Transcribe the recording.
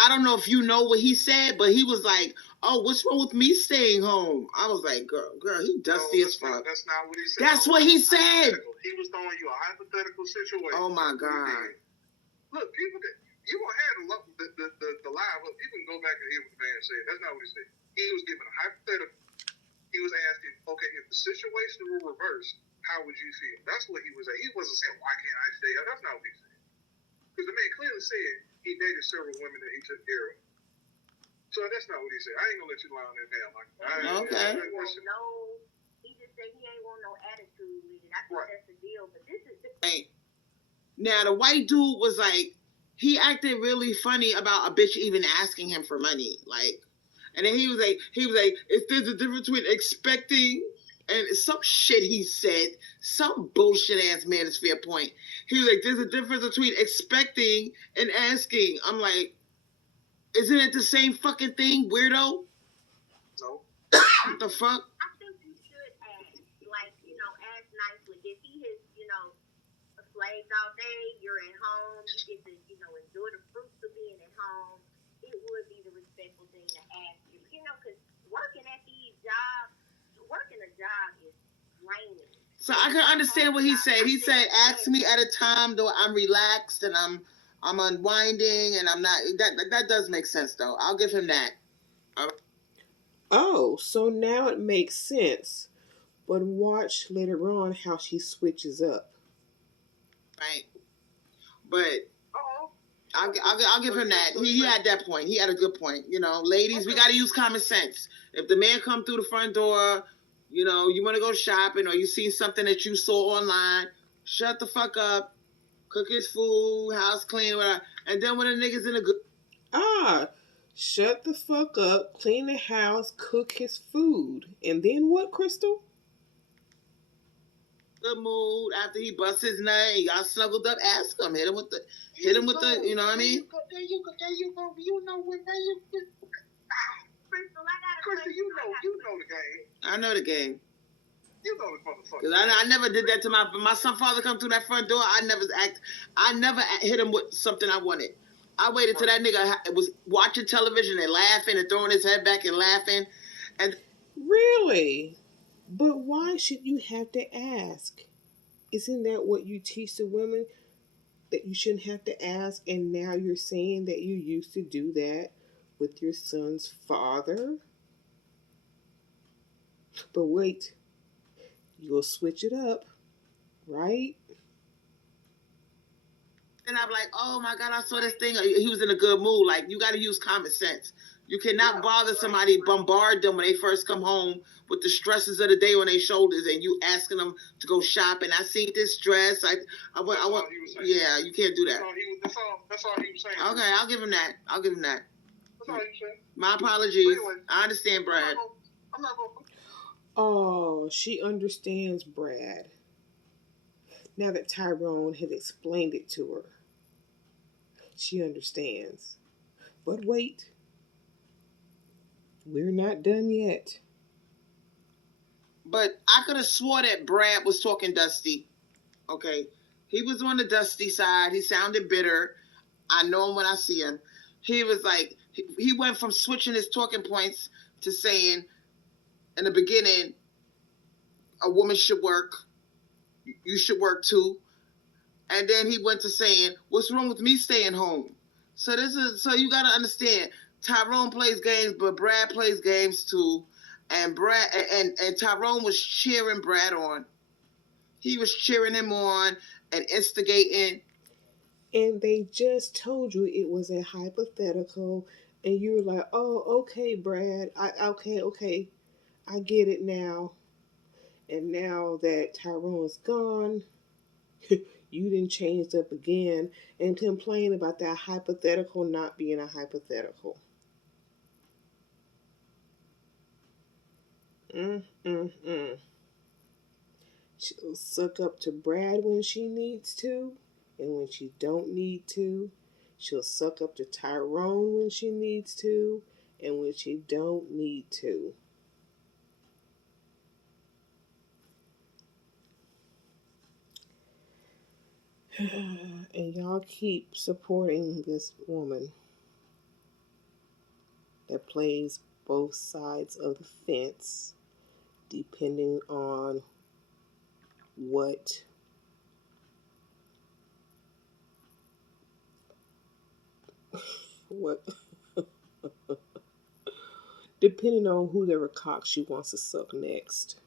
I don't know if you know what he said, but he was like, "Oh, what's wrong with me staying home?" I was like, "Girl, he dusty as fuck." That's not what he said. That's what he said. He was throwing you a hypothetical situation. Oh my God! Look, people, you don't have the live up. You can go back and hear what the man said. That's not what he said. He was giving a hypothetical. He was asking, okay, if the situation were reversed, how would you feel? That's what he was saying. He wasn't saying, why can't I stay here? That's not what he said. Because the man clearly said he dated several women that he took care of. So that's not what he said. I ain't gonna let you lie on that man like that. Okay. He just said he ain't want no attitude with it. I think that's the deal. But this is the now the white dude was like, he acted really funny about a bitch even asking him for money, like. And then he was like, if there's a difference between expecting and some shit he said, some bullshit ass manosphere point. He was like, there's a difference between expecting and asking. I'm like, isn't it the same fucking thing, weirdo? No. What the fuck? I think you should ask, like, ask nicely. If he has, slaved all day, you're at home, you get to, enjoy the fruits of being at home. It would be the respectful thing to ask you, because working at these jobs, working a job is draining. So I can understand what he said. He said, ask me at a time though I'm relaxed and I'm unwinding and I'm not, that does make sense though. I'll give him that. Oh, so now it makes sense. But watch later on how she switches up. Right. But I'll give him that. He had that point. He had a good point. Ladies, we got to use common sense. If the man come through the front door, you want to go shopping or you see something that you saw online, shut the fuck up, cook his food, house clean, whatever. And then when the nigga's in a good... shut the fuck up, clean the house, cook his food. And then what, Crystal? Good mood after he busts his nut, y'all snuggled up, ask him, hit him with the, you know what I mean? There you go. You know what? Crystal, you know the game. I know the game. You know the motherfucker. Cause I never did that to my son father come through that front door. I never hit him with something I wanted. I waited till that nigga was watching television and laughing and throwing his head back and laughing. And really? But why should you have to ask? Isn't that what you teach the women? That you shouldn't have to ask, and now you're saying that you used to do that with your son's father? But wait, you'll switch it up, right? And I'm like, oh my God, I saw this thing. He was in a good mood. Like, you got to use common sense. You cannot bother somebody, bombard them when they first come home with the stresses of the day on their shoulders, and you asking them to go shopping. I see this dress. I want. Yeah, you can't do that. That's all he was saying. Okay, I'll give him that. That's all he said. My apologies. I understand, Brad. I'm not going. Oh, she understands Brad. Now that Tyrone had explained it to her, she understands. But wait. We're not done yet. But I could have swore that Brad was talking dusty. Okay. He was on the dusty side. He sounded bitter. I know him when I see him. He was like, he went from switching his talking points to saying, in the beginning, a woman should work. You should work too. And then he went to saying, what's wrong with me staying home? So you got to understand, Tyrone plays games, but Brad plays games too. And Brad and Tyrone was cheering Brad on. He was cheering him on and instigating. And they just told you it was a hypothetical, and you were like, "Oh, okay, Brad. Okay. I get it now." And now that Tyrone's gone, you didn't change up again and complain about that hypothetical not being a hypothetical. She'll suck up to Brad when she needs to, and when she don't need to, she'll suck up to Tyrone when she needs to, and when she don't need to. And y'all keep supporting this woman. that plays both sides of the fence depending on what what depending on whoever cock she wants to suck next.